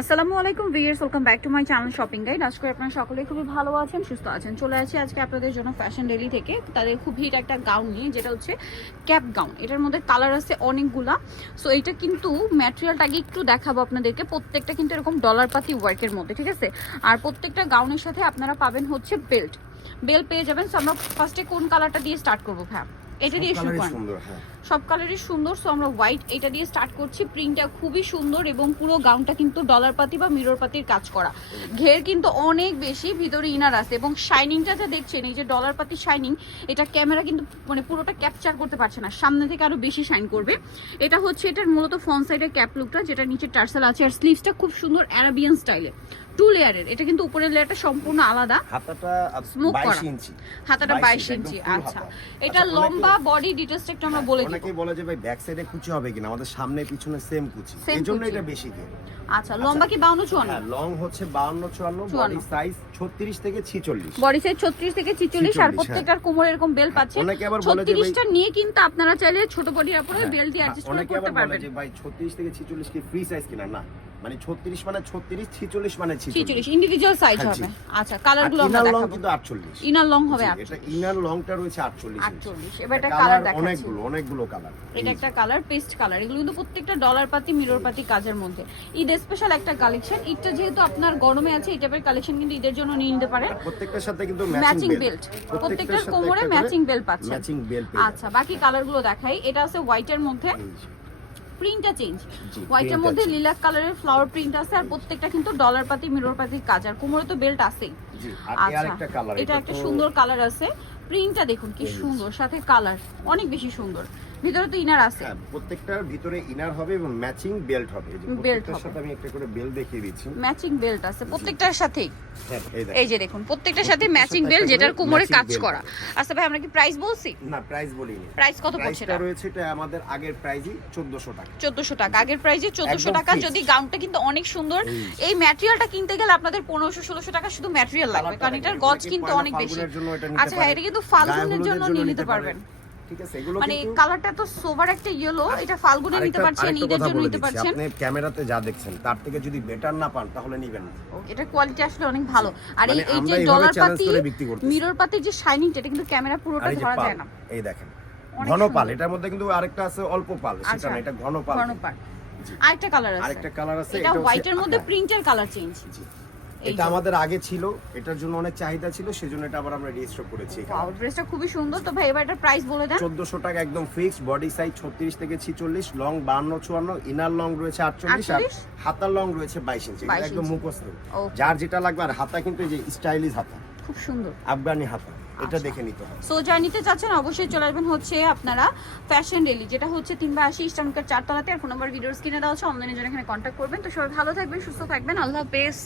আসসালামু আলাইকুম viewers welcome back to my channel shopping guide. আজকে আপনারা সকলেই খুবই ভালো আছেন, সুস্থ আছেন। চলে আসি আজকে আপনাদের জন্য ফ্যাশন ডেলি থেকে। তাদের খুব হিট একটা গাউন নিয়ে, যেটা হচ্ছে ক্যাপ গাউন এটার মধ্যে কালার আছে অনেকগুলা। সো এটা কিন্তু ম্যাটেরিয়ালটাকে একটু দেখাবো আপনাদেরকে। প্রত্যেকটা কিন্তু এরকম ডলার পাতি ওয়ার্কের মধ্যে, ঠিক আছে? আর প্রত্যেকটা গাউনের সাথে আপনারা পাবেন হচ্ছে বেল্ট বেল্ট পেয়ে যাবেন। সো আমরা ফার্স্টে কোন কালারটা দিয়ে স্টার্ট করব ভ্যা এটা দিয়ে শুরু করেন সুন্দর হ্যাঁ। সব কালারই সুন্দর সো আমরা হোয়াইট এটা দিয়ে স্টার্ট করছি। প্রিন্টটা খুবই সুন্দর এবং পুরো গাউনটা কিন্তু ডলার পাতি বা মিরর পাতির কাজ করা। ঘের কিন্তু অনেক বেশি ভিতরে ইনার আছে এবং শাইনিংটা যা দেখছেন এই যে ডলার পাতি শাইনিং এটা ক্যামেরা কিন্তু মানে পুরোটা ক্যাপচার করতে পারছে না। সামনে থেকে আরও বেশি শাইন করবে। এটা হচ্ছে এটার মূলত ফ্রন্ট সাইডের ক্যাপ লুকটা যেটা নিচে টার্সেল আছে। আর স্লিভসটা খুব সুন্দর অ্যারাবিয়ান স্টাইলে টু লেয়ারের। এটা কিন্তু উপরের লেয়ারটা সম্পূর্ণ আলাদা। হাতাটা করা। ইঞ্চি। হাতাটা 22 বাইশ ইঞ্চি আচ্ছা। এটা আচ্ছা, লম্বা বডি ডিটেলসটা একটু আমরা বলে দিই। অনেকেই বলে যে ভাই ব্যাক সাইডে কুচি হবে কিনা? আমাদের সামনে পিছনে সেম কুচি। Same এই জন্য কুচি। এটা বেশি ঘের আচ্ছা লম্বা কি বাউন্ন চুয়ান্ন? হ্যাঁ লং হচ্ছে 52 54 বডি সাইজ 36 থেকে 46 বডি সাইজ ছত্রিশ থেকে ছিচল্লিশ আর 46 প্রত্যেকটার কোমরে এরকম বেল পাচ্ছে। অনেকে আবার বলে যে নিয়ে কিন্তু আপনারা চাইলে ছোট বডির উপরে হ্যাঁ, বেল দিয়ে অ্যাডজাস্ট করে অনেকে আবার বলে যে ভাই 36 থেকে 46 কি ফ্রি সাইজ কিনা? না। মানে 36 মানে 36 46 মানে 46 ইন্ডিভিজুয়াল সাইজ হবে। আচ্ছা কালারগুলো আমরা ইনার লং দেখাবো। কিন্তু 48 ইনার লং হবে। এটা ইনার লংটা রয়েছে 48 ইঞ্চি। আটচল্লিশ এবার এটা কালার দেখাচ্ছি। অনেকগুলো অনেকগুলো কালার এটা একটা কালার পেস্ট কালার এগুলো কিন্তু প্রত্যেকটা ডলার পাতি মিরর পাতি কাজের মধ্যে। ঈদ স্পেশাল একটা কালেকশন ঈদটা যেহেতু আপনার গরমে আছে এই টাইপের কালেকশন কিন্তু ঈদের জন্য নিয়ে নিতে পারেন। প্রত্যেকটার সাথে কিন্তু ম্যাচিং বেল্ট প্রত্যেকটার কোমরে ম্যাচিং বেল্ট পাচ্ছেন। ম্যাচিং বেল্ট আচ্ছা বাকি কালারগুলো দেখাই। এটা আছে হোয়াইটের মধ্যে। প্রিন্টটা চেঞ্জ হোয়াইটের মধ্যে লিলাক কালারের ফ্লাওয়ার প্রিন্ট আছে আর প্রত্যেকটা কিন্তু ডলার পাতি মিরর পাতি কাজ আর কোমরে তো বেল্ট আছেই। আচ্ছা এটা একটা সুন্দর কালার আছে। প্রিন্টটা দেখুন কি সুন্দর সাথে কালার অনেক বেশি সুন্দর। ভিতরে তো ইনার আছে। হ্যাঁ প্রত্যেকটার ভিতরে ইনার হবে এবং ম্যাচিং বেল্ট হবে। প্রত্যেকটার সাথে আমি একটা করে বেল্ট দেখিয়ে দিচ্ছি। ম্যাচিং বেল্ট আছে। প্রত্যেকটার সাথেই? হ্যাঁ এই যে দেখুন প্রত্যেকটার সাথে ম্যাচিং বেল্ট যেটার কোমরে কাজ করা। আচ্ছা ভাই আমরা কি প্রাইস বলছি? না প্রাইস বলিনি। প্রাইস কত পড়ছে এটা? রয়েছে এটা আমাদের আগের প্রাইসই 1400 টাকা। চোদ্দশো টাকা। আগের প্রাইসে চোদ্দশো একদম টাকা। যদি গাউনটা কিন্তু অনেক সুন্দর এই। ম্যাটেরিয়ালটা কিনতে গেলে আপনাদের পনেরোশো ষোলোশো টাকা শুধু ম্যাটেরিয়াল লাগবে। কারণ এটার গজ কিন্তু অনেক বেশি। আচ্ছা এটা কিন্তু ফাল্গুনের জন্য নিয়ে নিতে পারবেন। ঠিক আছে এগুলো মানে কালারটা তো সোবার একটা ইয়েলো এটা ফাল্গুনে নিতে পারছেন ঈদের জন্য নিতে পারছেন। আপনি ক্যামেরাতে যা দেখছেন তার থেকে যদি বেটার না পান তাহলে নিবেন না। এটা কোয়ালিটি আসলে অনেক ভালো। আর এই মানে এই যে ডলার পাতি করে বিক্রি করতেছি। মিরর পাতির যে শাইনিংটা এটা কিন্তু ক্যামেরা পুরোটা ধরা যায় না। এই দেখেন ঘন পাল এটার মধ্যে কিন্তু আরেকটা আছে অল্প পাল সেটা আচ্ছা। না এটা ঘন পাল। ঘন আরেকটা কালার আছে। আরেকটা কালার আছে এটা হচ্ছে- হোয়াইটের মধ্যে প্রিন্টের কালার চেঞ্জ জি। এটা আমাদের আগে ছিল এটার জন্য অনেক চাহিদা ছিল সেজন্য এটা আবার আমরা রেজিস্টার করেছি ড্রেসটা খুবই সুন্দর। তো ভাই এবার এটা প্রাইস বলে দেন। চোদ্দশো টাকা একদম ফিক্স বডি সাইজ ছত্রিশ থেকে ছিচল্লিশ লং বান্ন চুয়ান্ন ইনার লং রয়েছে আটচল্লিশ আর 48? হাতার লং রয়েছে বাইশ ইঞ্চি এটা একদম মুখস্থ। যার যেটা লাগবে আর হাতা কিন্তু এই যে স্টাইলিশ হাতা। খুব সুন্দর। আফগানি হাতা। এটা আচ্ছা। দেখে নিতে হবে। সো যা নিতে চাচ্ছেন অবশ্যই চলে আসবেন হচ্ছে আপনারা ফ্যাশন ডেলি যেটা হচ্ছে তিন বা আশি ইস্টার্নকার চারতলাতে। আর ফোন নাম্বার ভিডিওস কিনে দেওয়া হচ্ছে অনলাইনে জন্য এখানে কন্ট্যাক্ট করবেন। তো সবাই ভালো থাকবেন সুস্থ থাকবেন। আল্লাহ হাফেজ।